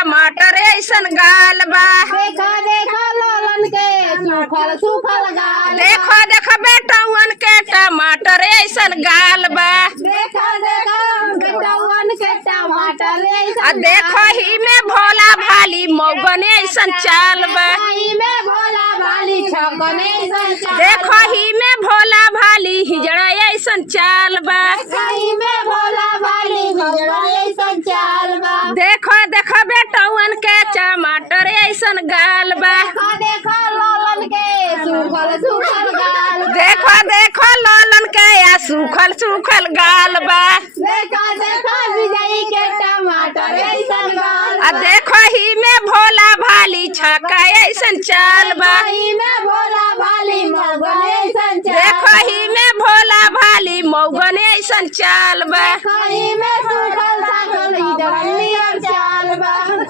टमाटर ऐसन गाल बा। देखा देखा लालन के सूखल सूखल गाल। देखो देखो बेटवन के टमाटर ऐसन गाल बा। देखा देखा बेटवन के टमाटर ऐसन देखो ही में भोला भाली मौगन ऐसन चाल बा। में भोला भाली छकन ऐसन चाल। देखो ही में भोला भाली हिजड़ा ऐसन चाल बा। में भोला भाली हिजड़ा ऐसन चाल बा। देखो देखो बेटवन के टमाटर ऐसन गाल बा। देखा देखा लालन के सूखल सूखल गाल। देखो देखो लालन के या सूखल सूखल गाल बा। देखा देखा विजयी के टमाटर ऐसन गाल। देखो ही में भोला भाली छक्का ऐसन चाल बा। में भोला भाली मौगन ऐसन चाल। देखो ही में भोला भाली मौगन ऐसन चाल बा। में सूखल सूखल हिजड़ा नियर चाल।